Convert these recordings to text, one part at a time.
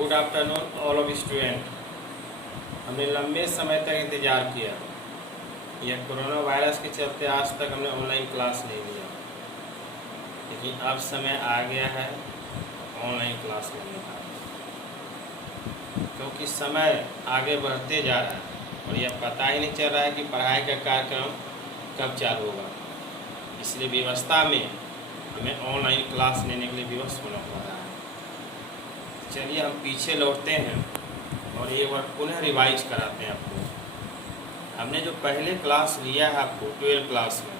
Good afternoon all of student. हमने लंबे समय तक इंतज़ार किया। यह कोरोना वायरस के चलते आज तक हमने ऑनलाइन क्लास नहीं लिया, लेकिन अब समय आ गया है ऑनलाइन क्लास लेने का, क्योंकि समय आगे बढ़ते जा रहा है और यह पता ही नहीं चल रहा है कि पढ़ाई का कार्यक्रम कब चालू होगा। इसलिए व्यवस्था में हमें ऑनलाइन क्लास लेने के लिए विवश होना पड़ रहा है। चलिए हम पीछे लौटते हैं और एक बार पुनः रिवाइज कराते हैं आपको। हमने जो पहले क्लास लिया है आपको 12 क्लास में,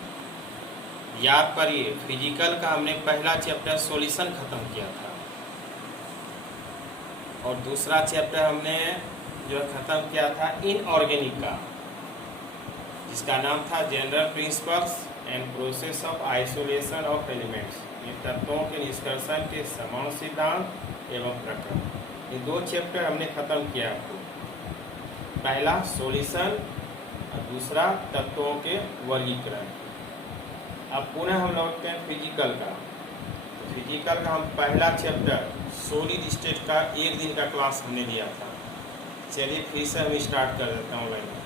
याद करिए फिजिकल का हमने पहला चैप्टर सॉल्यूशन ख़त्म किया था और दूसरा चैप्टर हमने जो ख़त्म किया था इनऑर्गेनिक का, जिसका नाम था general principles and process of isolation of elements. ये तत्वों के निष्कर्षण के समान सिद्धांत एवं प्रक्रम, ये 2 चैप्टर हमने ख़त्म किया आपको। पहला सॉल्यूशन और दूसरा तत्वों के वर्गीकरण। अब पुनः हम लौटते हैं फिजिकल का। तो फिजिकल का हम पहला चैप्टर सॉलिड स्टेट का 1 दिन का क्लास हमने लिया था। चलिए फिर से हम स्टार्ट कर देते हैं ऑनलाइन में।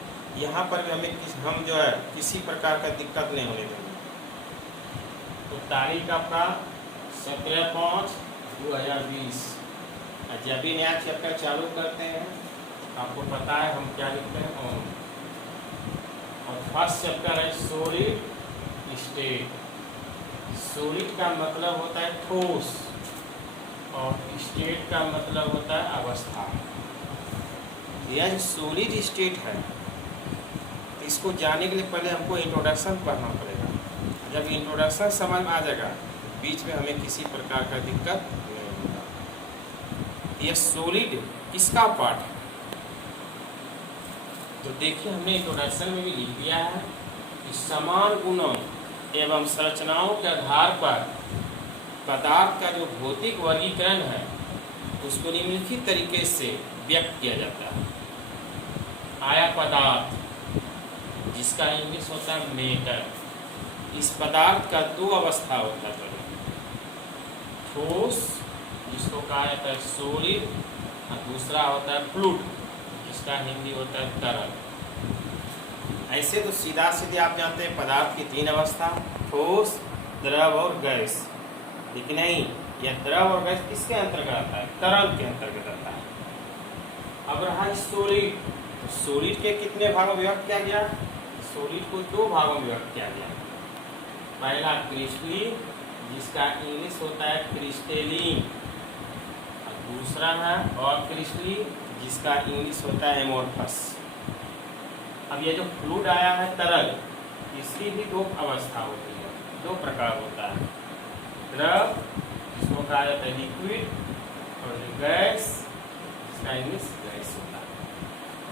यहाँ पर भी हम जो है किसी प्रकार का दिक्कत नहीं होने देंगे। तो तारीख आपका 17/5/2020। जब भी नया चैप्टर चालू करते हैं आपको पता है हम क्या लिखते हैं ऑन। और फर्स्ट चैप्टर है सॉलिड स्टेट। सॉलिड का मतलब होता है ठोस और स्टेट का मतलब होता है अवस्था। यह जो सॉलिड स्टेट है इसको जानने के लिए पहले हमको इंट्रोडक्शन पढ़ना पड़ेगा। जब इंट्रोडक्शन समझ में आ जाएगा बीच में हमें किसी प्रकार का दिक्कत नहीं होगा। यह सॉलिड किसका पार्ट है? तो देखिए हमने इंट्रोडक्शन में भी लिख दिया है कि समान गुणों एवं संरचनाओं के आधार पर पदार्थ का जो भौतिक वर्गीकरण है उसको निम्नलिखित तरीके से व्यक्त किया जाता है। आया पदार्थ, जिसका इंग्लिश होता है मेटर। इस पदार्थ का 2 अवस्था होता है, ठोस जिसको कहा जाता है सॉलिड और दूसरा होता है फ्लूइड जिसका हिंदी होता है तरल। ऐसे तो सीधा सीधे आप जानते हैं पदार्थ की 3 अवस्था, ठोस, द्रव और गैस। लेकिन नहीं, यह द्रव और गैस किसके अंतर्गत आता है? तरल के अंतर्गत आता है। अब रहा सॉलिड। तो सॉलिड के कितने भागों में विभक्त किया गया? सॉलिड को 2 भागों में विभक्त किया गया। पहला क्रिस्टलीन, जिसका इंग्लिश होता है क्रिस्टलीन, और दूसरा है अक्रिस्टलीन, जिसका इंग्लिश होता है एमोर्फस। अब ये जो फ्लूइड आया है तरल, इसकी भी 2 अवस्था होती है, 2 प्रकार होता है। द्रव जिसको कहा जाता है लिक्विड, और गैस जिसका इंग्लिश गैस होता है।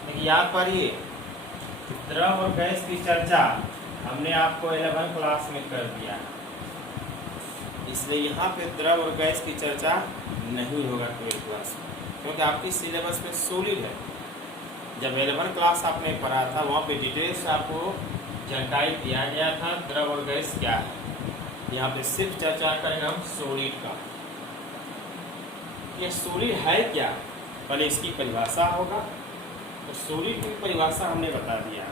लेकिन याद करिए द्रव और गैस की चर्चा हमने आपको 11 क्लास में कर दिया है, इसलिए यहाँ पे द्रव और गैस की चर्चा नहीं होगा 12 क्लास में, क्योंकि आपकी सिलेबस में सॉलिड है। जब 11 क्लास आपने पढ़ा था वहाँ पे डिटेल से आपको जानकारी दिया गया था द्रव और गैस क्या है। यहाँ पे सिर्फ चर्चा करेंगे हम सॉलिड का। ये सॉलिड है क्या, पहले इसकी परिभाषा होगा। तो सॉलिड की परिभाषा हमने बता दिया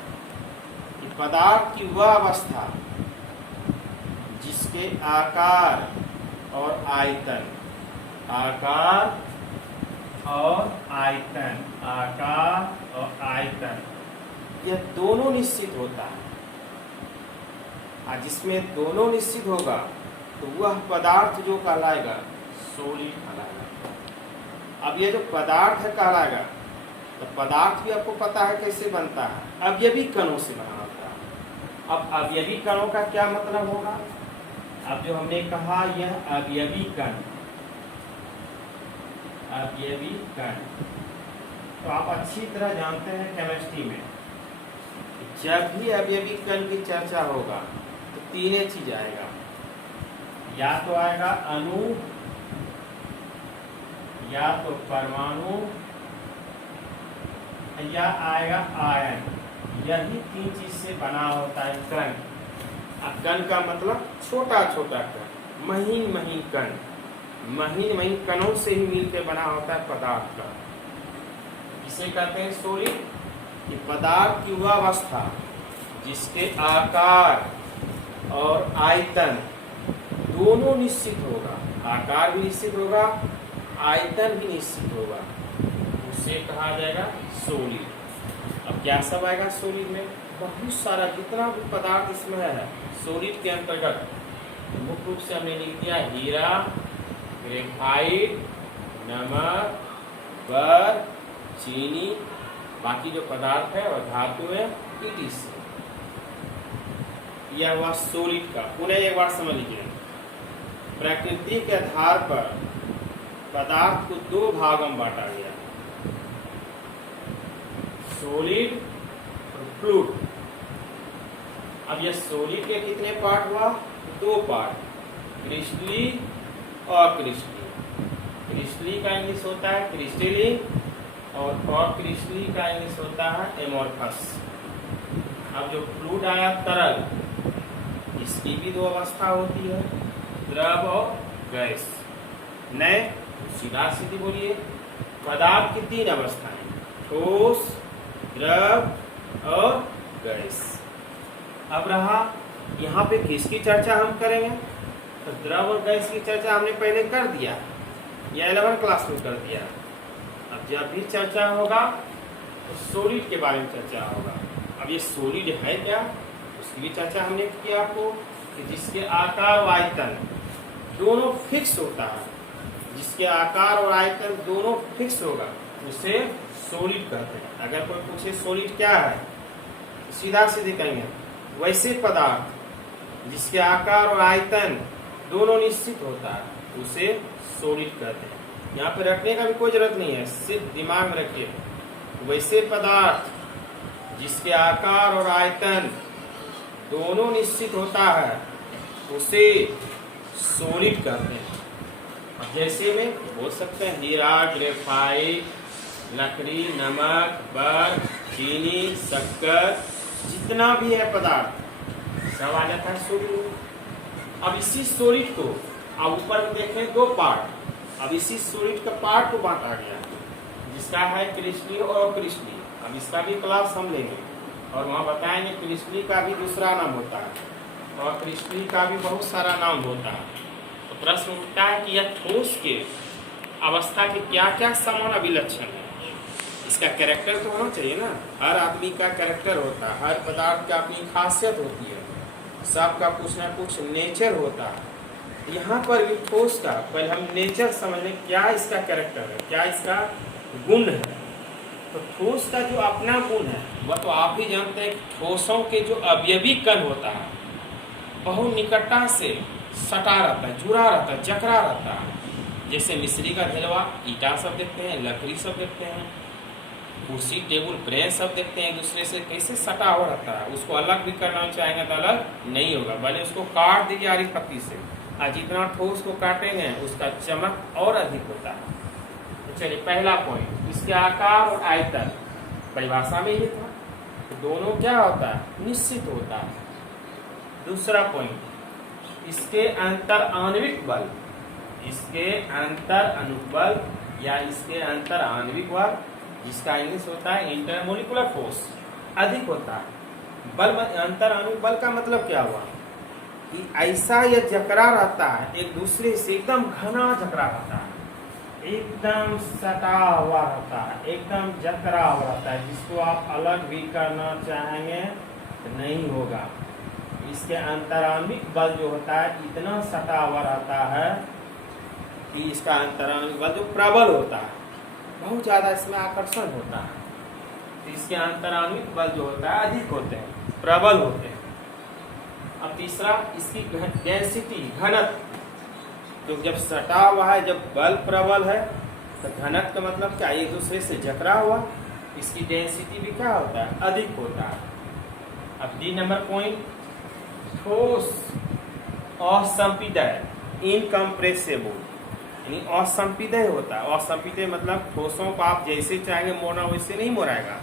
कि पदार्थ की वह अवस्था जिसके आकार और आयतन, आकार और आयतन, आकार और आयतन, यह दोनों निश्चित होता है। और जिसमें दोनों निश्चित होगा तो वह पदार्थ जो कहलाएगा सॉलिड कहलाएगा। अब ये जो पदार्थ है कहलाएगा, तो पदार्थ भी आपको पता है कैसे बनता है, अवयवी कणों से बना होता है। अब अवयवी कणों का क्या मतलब होगा? अब जो हमने कहा यह अवयवी कण, अवयवी कण, तो आप अच्छी तरह जानते हैं केमिस्ट्री में जब भी अवयवी कण की चर्चा होगा तो 3 चीज आएगा। या तो आएगा अणु, या तो परमाणु, या आएगा आयन। यही 3 चीज से बना होता है कण। अब कण का मतलब छोटा छोटा कण, महीन महीन कण। महीन महीन कणों से ही मिलकर बना होता है पदार्थ का। इसे कहते हैं सॉलिड। कि पदार्थ की वह अवस्था जिसके आकार और आयतन दोनों निश्चित होगा, आकार भी निश्चित होगा, आयतन भी निश्चित होगा, उसे कहा जाएगा सॉलिड। अब क्या सब आएगा सॉलिड में? बहुत सारा, जितना भी पदार्थ इसमें है सॉलिड के अंतर्गत। मुख्य रूप से हमने लिख दिया हीरा, ग्रेफाइट, नमक, बर, चीनी, बाकी जो पदार्थ है वह धातु है, ETC। यह हुआ सॉलिड का। पुनः एक बार समझ लीजिए, प्रकृति के आधार पर पदार्थ को दो भागों में बांटा गया, सॉलिड और फ्लूइड। अब यह सॉलिड के कितने पार्ट हुआ? दो पार्ट, क्रिस्टली और क्रिस्टली। क्रिस्टली का इंग्लिश होता है क्रिस्टलिन और क्रिस्टली का इंग्लिश होता है एमोर्फस। अब जो फ्लूइड आया तरल, इसकी भी दो अवस्था होती है, द्रव और गैस। नए सीधा सीधी बोलिए, पदार्थ की तीन अवस्थाएं, ठोस, द्रव और गैस। अब रहा यहाँ पे किसकी चर्चा हम करेंगे? तो द्रव और गैस की चर्चा हमने पहले कर दिया, या 11 क्लास में कर दिया। अब जब भी चर्चा होगा तो सॉलिड के बारे में चर्चा होगा। अब ये सॉलिड है क्या, उसकी भी चर्चा हमने की आपको, कि जिसके आकार और आयतन दोनों फिक्स होता है, जिसके आकार और आयतन दोनों फिक्स होगा उसे सॉलिड कहते हैं। अगर कोई पूछे सॉलिड क्या है, तो सीधा सीधे कहेंगे वैसे पदार्थ जिसके आकार और आयतन दोनों निश्चित होता है उसे सॉलिड कहते हैं। यहाँ पे रखने का भी कोई जरूरत नहीं है, सिर्फ दिमाग में रखिए, वैसे पदार्थ जिसके आकार और आयतन दोनों निश्चित होता है उसे सॉलिड कहते हैं। अब जैसे में बोल सकते हैं हीरा, ग्रेफाइट, लकड़ी, नमक, बर, चीनी, शक्कर, जितना भी है पदार्थ सब आ जाता है सॉलिड। अब इसी सॉलिड को अब ऊपर में देखें दो पार्ट, अब इसी सॉलिड का पार्ट को बांटा गया जिसका है क्रिस्टली और क्रिस्टली। अब इसका भी क्लास हम लेंगे और वहाँ बताएंगे क्रिस्टली का भी दूसरा नाम होता है और क्रिस्टली का भी बहुत सारा नाम होता है। तो प्रश्न उठता है कि यह ठोस के अवस्था के क्या क्या समान अभिलक्षण है। इसका कैरेक्टर तो होना चाहिए ना, हर आदमी का कैरेक्टर होता है, हर पदार्थ की अपनी खासियत होती है, सबका कुछ ना कुछ नेचर होता है। यहाँ पर भी ठोस का पहले हम नेचर समझें, क्या इसका कैरेक्टर है, क्या इसका गुण है। तो ठोस का जो अपना गुण है वह तो आप ही जानते हैं कि ठोसों के जो अवयवी कण होता है बहुत निकटता से सटा रहता है, जुड़ा रहता है, जकड़ा रहता है। जैसे मिस्री का ढेलवा, ईटा सब देखते हैं, लकड़ी सब देखते हैं, कुर्सी, टेबल, ब्रेंच सब देखते हैं, एक दूसरे से कैसे सटा हुआ रहता है। उसको अलग भी करना चाहेंगे तो अलग नहीं होगा, भले उसको काट दीजिए आरी पत्ती से, और जितना ठोस को काटेंगे उसका चमक और अधिक होता है। तो चलिए पहला पॉइंट, इसके आकार और आयतन परिभाषा में ही था, तो दोनों क्या होता है निश्चित होता है। दूसरा पॉइंट, इसके अंतर आणविक बल, इसके अंतर अनुबल या इसके अंतर आणविक बल, जिसका इंग्लिश होता है इंटरमोलिकुलर फोर्स, अधिक होता है। बल अंतर आणविक बल का मतलब क्या हुआ कि ऐसा यह जकड़ा रहता है, एक दूसरे से एकदम घना जकड़ा रहता है, एकदम सटा हुआ रहता है, एकदम जकड़ा हुआ रहता है, जिसको आप अलग भी करना चाहेंगे तो नहीं होगा। इसके अंतराणविक बल जो होता है इतना सटा हुआ रहता है कि इसका अंतराणविक बल जो प्रबल होता है, बहुत ज़्यादा इसमें आकर्षण होता है, तो इसके अंतराणविक बल जो होता है अधिक होते हैं, प्रबल होते हैं। अब तीसरा, इसकी डेंसिटी, घनत्व, तो जब सटा हुआ है, जब बल प्रबल है तो घनत्व का मतलब क्या, एक दूसरे से जकड़ा हुआ, इसकी डेंसिटी भी क्या होता है अधिक होता है। अब 3 नंबर पॉइंट, ठोस असंपीडय, इनकम्प्रेसिबल, यानी असंपीडय होता है। असंपीडय मतलब ठोसों को आप जैसे चाहेंगे मोड़ना वैसे नहीं मोड़ाएगा,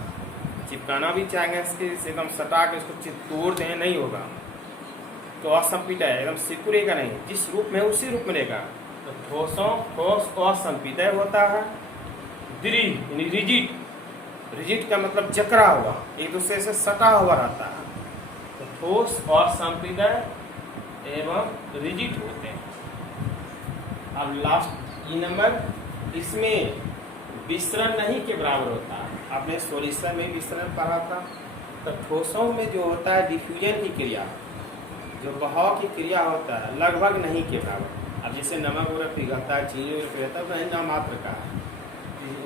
चिपकाना भी चाहेंगे इसके एकदम सटा के उसको तोड़ दें नहीं होगा। तो असंपीडय एकदम सिकुड़ेगा नहीं, जिस रूप में उसी रूप में रहेगा। तो ठोसों ठोस असंपिदय होता है। दृढ़ यानी रिजिड, रिजिड का मतलब जकड़ा हुआ, एक दूसरे से सटा हुआ रहता है। तो ठोस असंपिदय एवं रिजिड होते हैं। अब लास्ट ई नंबर, इसमें विसरण नहीं के बराबर होता है। आपने सॉल्यूशन में विसरण पढ़ा था। तो ठोसों में जो होता है डिफ्यूजन की क्रिया, जो बहाव की क्रिया होता है, लगभग नहीं के बराबर। अब जैसे नमक वगैरह पिघलता है, चीनी वगैरह पिघलता है, नहीं नामात्र का है।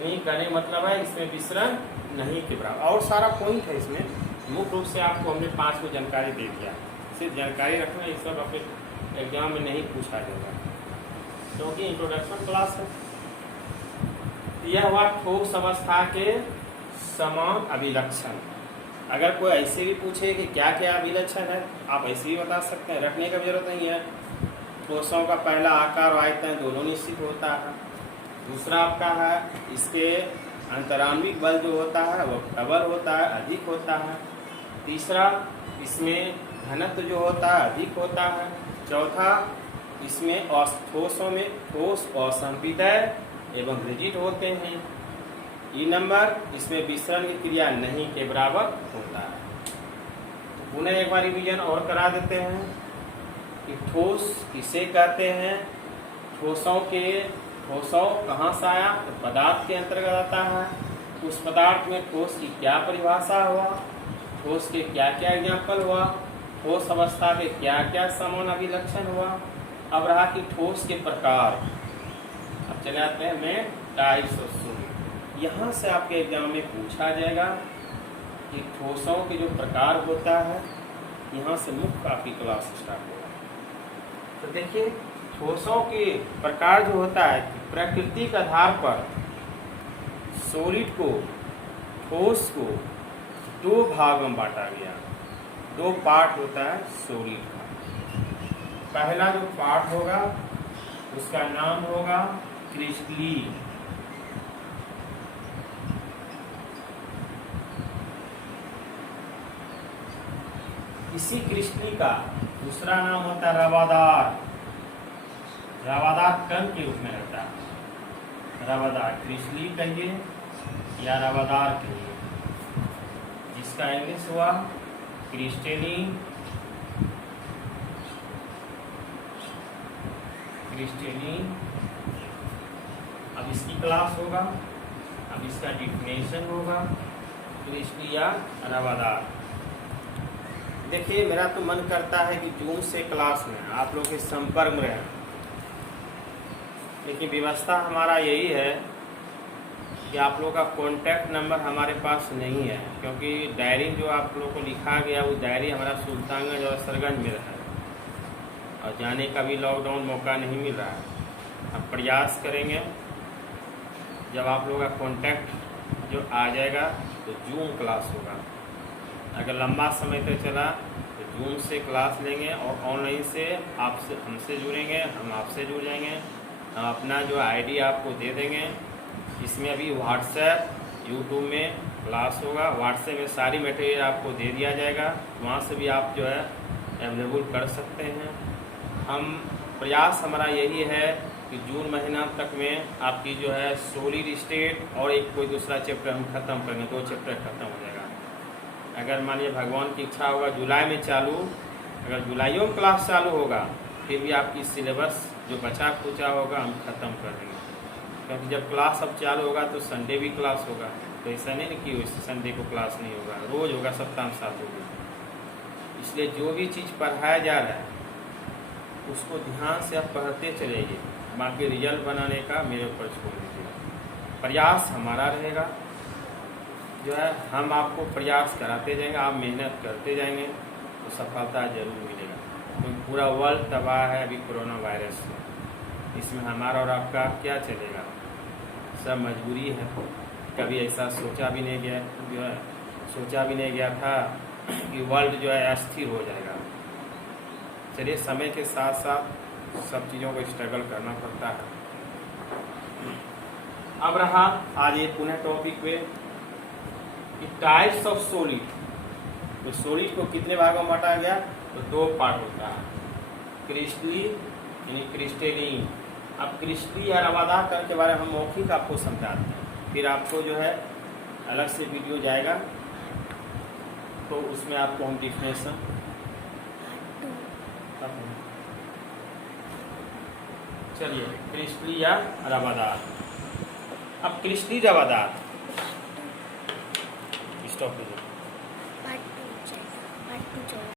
यही कहने मतलब है इसमें विसरण नहीं के बराबर। और सारा पॉइंट है इसमें, मुख्य रूप से आपको हमने 5 को जानकारी दे दिया। सिर्फ जानकारी रखना, ये सब अपने एग्जाम में नहीं पूछा जाएगा क्योंकि इंट्रोडक्शन क्लास है। यह हुआ ठोस अवस्था के समान अभिलक्षण। अगर कोई ऐसे भी पूछे कि क्या क्या अभिलक्षण है, आप ऐसे भी बता सकते हैं, रखने का जरूरत नहीं है। ठोसों का पहला आकार और आयतन दोनों निश्चित होता है। दूसरा आपका है इसके अंतराण्विक बल जो होता है वो प्रबल होता है, अधिक होता है। तीसरा इसमें घनत्व जो होता है अधिक होता है। चौथा इसमें ठोसों में ठोस असंपिदय एवं रिजिड होते हैं। ई नंबर, इसमें विसरण की क्रिया नहीं के बराबर होता है। तो पुनः एक बार रिवीजन और करा देते हैं कि ठोस किसे कहते हैं। ठोसों कहाँ से आया, तो पदार्थ के अंतर्गत आता है। उस पदार्थ में ठोस की क्या परिभाषा हुआ, ठोस के क्या क्या एग्जाम्पल हुआ, ठोस अवस्था के क्या क्या समान अभिलक्षण हुआ। अब रहा कि ठोस के प्रकार। अब चले आते हैं मैं टाइप्स ऑफ सॉलिड। यहाँ से आपके एग्जाम में पूछा जाएगा कि ठोसों के जो प्रकार होता है, यहाँ से मुख्य आपकी क्लास स्टार्ट होगा। तो देखिए ठोसों के प्रकार जो होता है, प्रकृति के आधार पर सॉलिड को, ठोस को 2 भाग में बांटा गया। 2 पार्ट होता है सॉलिड का। पहला जो पार्ट होगा उसका नाम होगा क्रिस्टलीन। इसी क्रिस्टलीन का दूसरा नाम होता है रवादार। रवादार कण के रूप में रहता है। रवादार क्रिस्टलीन कहिए या रवादार कहिए, जिसका इंग्लिश हुआ क्रिस्टलीन। अब इसकी क्लास होगा, अब इसका डिफिनेशन होगा क्रिस्टलीन या रवादार। देखिए मेरा तो मन करता है कि जून से क्लास में आप लोग के संपर्क में रहें, लेकिन व्यवस्था हमारा यही है कि आप लोग का कॉन्टैक्ट नंबर हमारे पास नहीं है, क्योंकि डायरी जो आप लोग को लिखा गया वो डायरी हमारा सुल्तानगंज और सरगंज में रहा है और जाने का भी लॉकडाउन मौका नहीं मिल रहा है। अब प्रयास करेंगे जब आप लोगों का कॉन्टैक्ट जो आ जाएगा तो जूम क्लास होगा। अगर लंबा समय तक चला तो जूम से क्लास लेंगे और ऑनलाइन से आपसे हमसे जुड़ेंगे, हम आपसे जुड़ जाएंगे। हम अपना जो आईडी आपको दे देंगे। इसमें अभी व्हाट्सएप, यूट्यूब में क्लास होगा। व्हाट्सएप में सारी मटेरियल आपको दे दिया जाएगा, वहाँ से भी आप जो है अवेलेबल कर सकते हैं। हम प्रयास हमारा यही है कि जून महीना तक में आपकी जो है सॉलिड स्टेट और एक कोई दूसरा चैप्टर हम खत्म करेंगे, 2 चैप्टर खत्म हो जाएगा। अगर मानिए भगवान की इच्छा होगा जुलाई में चालू, अगर जुलाइयों में क्लास चालू होगा फिर भी आपकी सिलेबस जो बचा खुचा होगा हम खत्म कर देंगे, क्योंकि जब क्लास अब चालू होगा तो संडे भी क्लास होगा। तो ऐसा नहीं कि वैसे संडे को क्लास नहीं होगा, रोज़ होगा, सप्ताह में 7 होगी। इसलिए जो भी चीज़ पढ़ाया जा रहा है उसको ध्यान से आप पढ़ते चलेंगे, बाकी रिजल्ट बनाने का मेरे ऊपर छोड़ दीजिए। प्रयास हमारा रहेगा, जो है हम आपको प्रयास कराते जाएंगे, आप मेहनत करते जाएंगे तो सफलता जरूर मिलेगा। क्योंकि पूरा वर्ल्ड तबाह है अभी कोरोना वायरस से, इसमें हमारा और आपका क्या चलेगा, सब मजबूरी है। कभी ऐसा सोचा भी नहीं गया, जो है सोचा भी नहीं गया था कि वर्ल्ड जो है अस्थिर हो जाएगा। चलिए समय के साथ साथ सब चीज़ों को स्ट्रगल करना पड़ता है। अब रहा आज ये पुनः टॉपिक पे कि टाइप्स ऑफ सॉलिड। तो सॉलिड को कितने भागों में बांटा गया, तो 2 पार्ट होता है, क्रिस्टलीन यानी क्रिस्टलीन अब क्रिस्टली या रवादार कण के बारे में हम मौखिक आपको समझाते हैं, फिर आपको जो है अलग से वीडियो जाएगा तो उसमें आपको हम डिफिनेशन चलिए क्रिस्टली या रवादार। अब क्रिस्टली रवादार स्टॉप कीजिए।